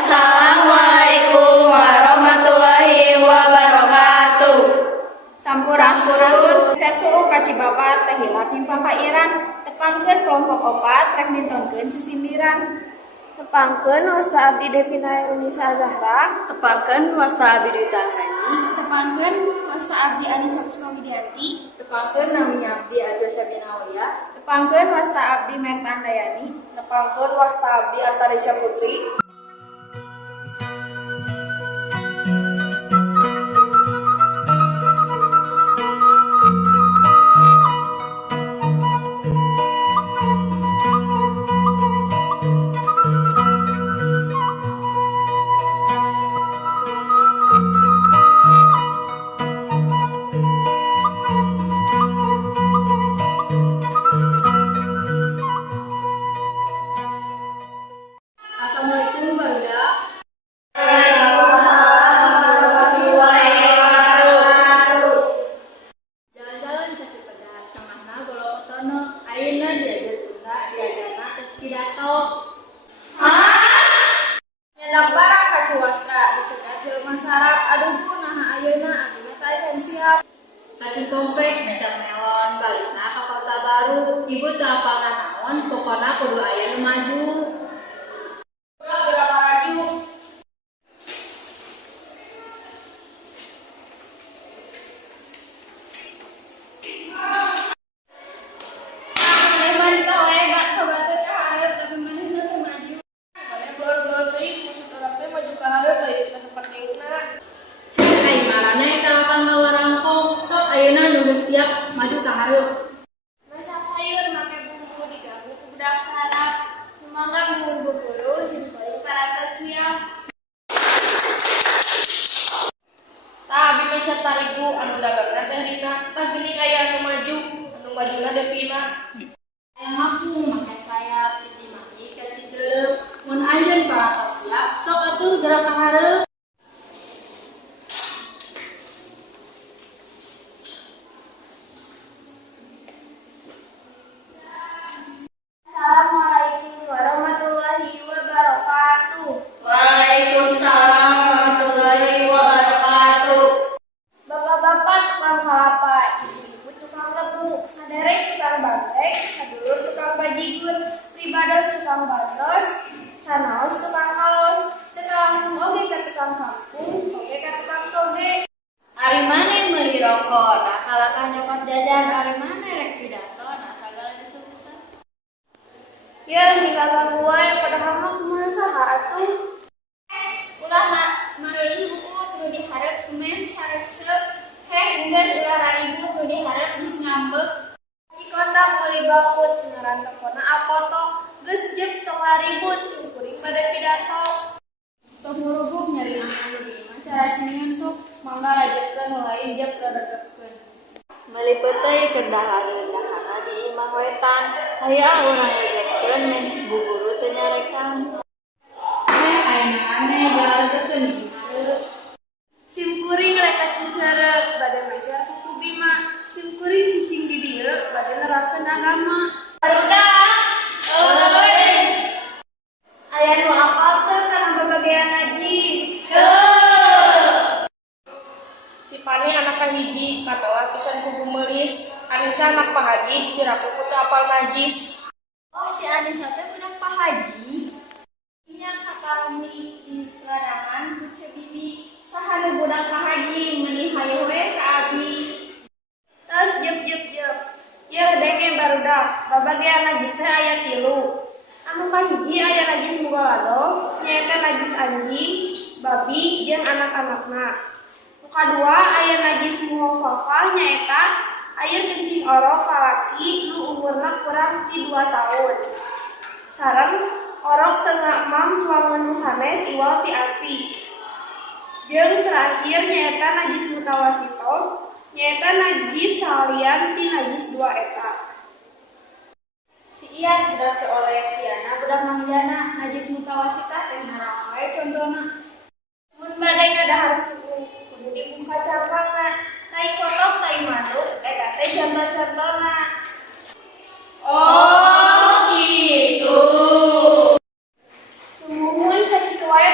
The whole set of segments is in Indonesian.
Assalamualaikum warahmatullahi wabarakatuh. Sampurasun saya suruh kaci babat teh hilap nimpang ka irang tepangkeun kelompok 4 rek mintonkeun sisindiran. Tepangkeun wasta abdi Devina Irunisa Zahra. Tepangkeun wasta abdi Dita Nani. Tepangkeun wasta abdi Anissa Puspa Widianti. Tepangkeun nami abdi Ajwa Syabina Aulia. Tepangkeun wasta abdi Mertan Dayani. Tepangkeun wasta abdi Artarisya Putri. Assalamualaikum barudak. Jalan-jalan ke Cipedak, tengahna Bolokotono, ayeuna diajar Sunda, diajarna tes pidato. Nyedak barang ka Ciwastra, dicegat jelema sarap, aduh naha ayeuna abdi mah teu esensial. Kacing kompek, meset melon, balikna ka Kota Baru, ibu teu apal naon, pokona kudu aya nu maju. Berapa raju? Siap maju ke hareup. Masak sayur make bumbu digabung ku budak sarap. Semangat bumbu guru simpeling para siap. Tah abi meset tarigu anu dagangna teh Rina, tah geuning aya anu majuna Devina. Aya mapung make sayap hiji maki kaci teuleuk. Mun anjeun para siap, sok atuh gerak ka hareup. Assalamualaikum warahmatullahi wabarakatuh. Waalaikumsalam warahmatullahi wabarakatuh. Bapak-bapak tukang kalapa, ibu-ibu tukang lebu, saderek tukang bandrek, sadulur tukang bajigur, pribados tukang bandos, sanaos tukang kaos, tekalang oge ka tukang kampung, oge ka tukang toge. Ari maneh meuli rokok, nah kalakah nyopot jajan, ari maneh rek pidato, nah sagala disebutan. Ya, nilagang wae padahal mah kumaha saha atuh. Ulah mareuling uut nu dihareup men sareupseup, heh enggeus ulah raribut nu dihareup geus ngambek. Cikondang meuli baut ngaran tepona apoto, geus jep tong raribut sungkuring bade pidato. Sok ngurubuk nyari anu di imah cara cengen sok mangga lajutkeun nu lain jep dadegkeun. Meuli peuteuy keur dahareun-dahana di imah wetan, hayang urang legetkeun meh bu guru teu nyarekan. Ayeuna aneh dadegkeun di imah hareup. Simkuring rek kaciseureup bade meser kuku bima, simkuring cicing di dieu bade nerapkeun agama. Barudak. Euy. Aya nu apal teu kana babagean najis? Si Pani anak kahiji, katoa pisan ku melis, Anissa anak Pak Haji, piraku teu apal najis. Oh, si Anissa teh budak Pak Haji. Nya kaparoni di larangan ku Cebibi. Saha nu budak Pak Haji meuni hayu we ka abi. Tos jep. Ye denge barudak, babagean najis teh aya 3. Anu kahiji aya najis mugolado, nyaeta najis anjing, babi jeung anak-anakna. Nu kadua aya najis muhafafah nyaeta aya kencing orok lalaki nu umurna kurang ti 2 tahun. Sareng orok teu ngamam tuangan nu sanes iwal ti asi. Jeung terakhir nyaeta najis mutawasito, nyaeta najis salian ti najis 2 eta. Si Iyas budak seoleh siana budak mangjana najis mutawasita teh narang wae contona. Mun bade ngadahar suku kudu dibuka cabangna, tai kotok tai manuk eta teh contoh-contohna. Oh gitu. Sumuhun sakitu wae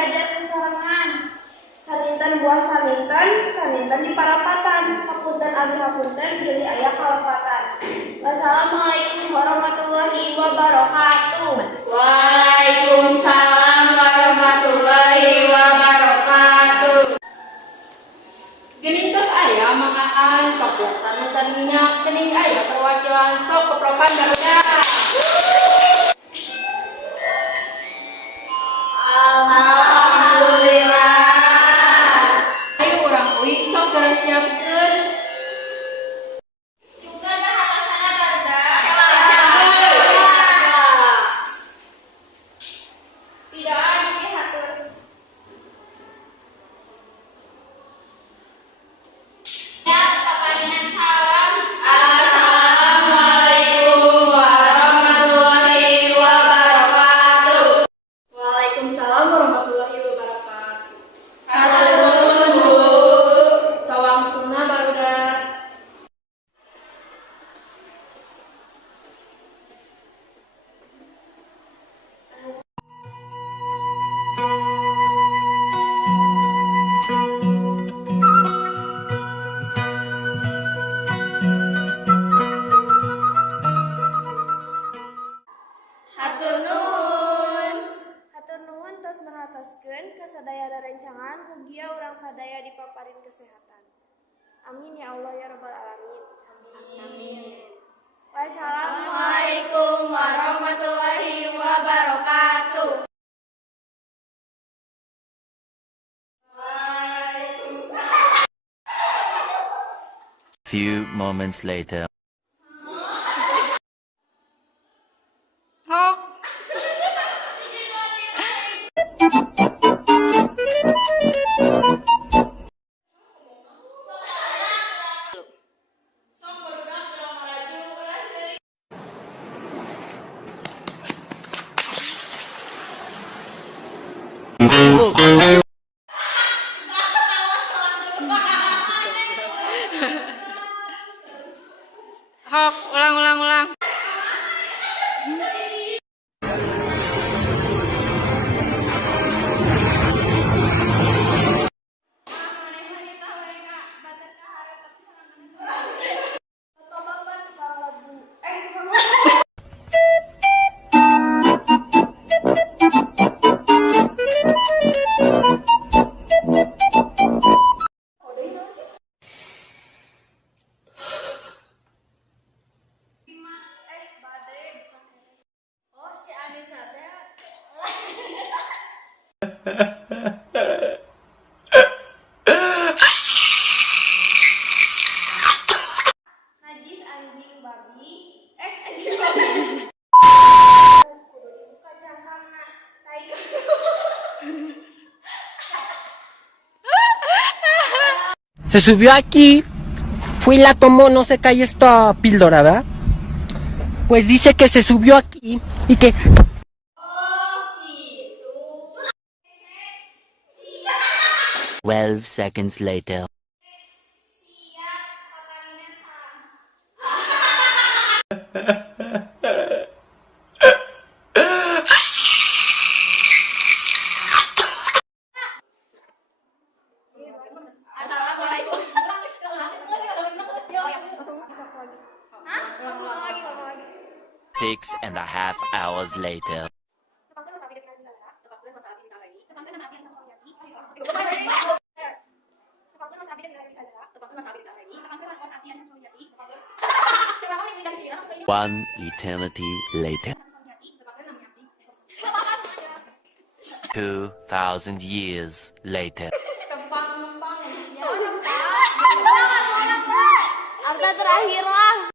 diajar sesarengan. Saninten buah saninten di parapatan. Hapunten abi hapunten gili aya kalapatan. Wassalamualaikum warahmatullahi wabarakatuh. Waalaikumsalam warahmatullahi wabarakatuh. Gening tos aya mangaan sok biasa mesan minyak gening aya perwakilan sok kepropan Garuda. Alhamdulillah. Ayo urang uing sok geus siapkeun. Juga dah atasana Garuda. Tidak ada dihatur. Ya, paparinan salam. Assalamualaikum warahmatullahi wabarakatuh. Waalaikumsalam warahmatullahi wabarakatuh. Hatur nuhun, Bu. Sawang sunah barudak. Hatur nuhun. Hatur nuhun tos merhatoskeun ka sadaya rerencangan mugia urang sadaya dipaparin kesehatan. Amin ya Allah ya rabbal alamin. Amin. Assalamualaikum warahmatullahi wabarakatuh. Few moments later. Hok, ulang. Bapak-bapak tukang labu. Oh, si Anissa teh. Najis anjing babi. Anjing babi. Kudu dibuka jangkangna. Tai. Se subió aquí, fue y la tomó, no sé qué hay esta píldora, ¿verdad? Pues dice que se subió aquí y que... Oh, gitu. 12 seconds later. Siap, paparinan salam. Assalamualaikum. Hah? Ngomong lagi. 6.5 hours later. Tepangkeun masalah hidup Nabi Sallallahu. Tepangkeun masalah hidup Nabi. Tepangkeun nama Abi yang sama Yati. Tepangkeun masalah hidup Nabi Sallallahu. Tepangkeun masalah hidup Nabi. Tepangkeun masalah Abi yang sama Yati. Tepangkeun. Tepangkeun ini dari sini langsung ke ini. One eternity later. Tepangkeun nama Yati. 2,000 years later. Numpang ya. Arta terakhir lah.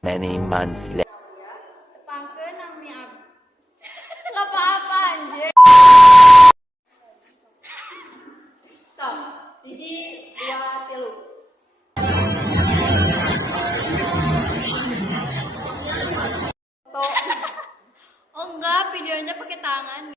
Many months later. Tepangkeun nami Abi. Enggak apa-apa anjir. Stop. Hiji, dua, tilu. Oh enggak, videonya pakai tangan.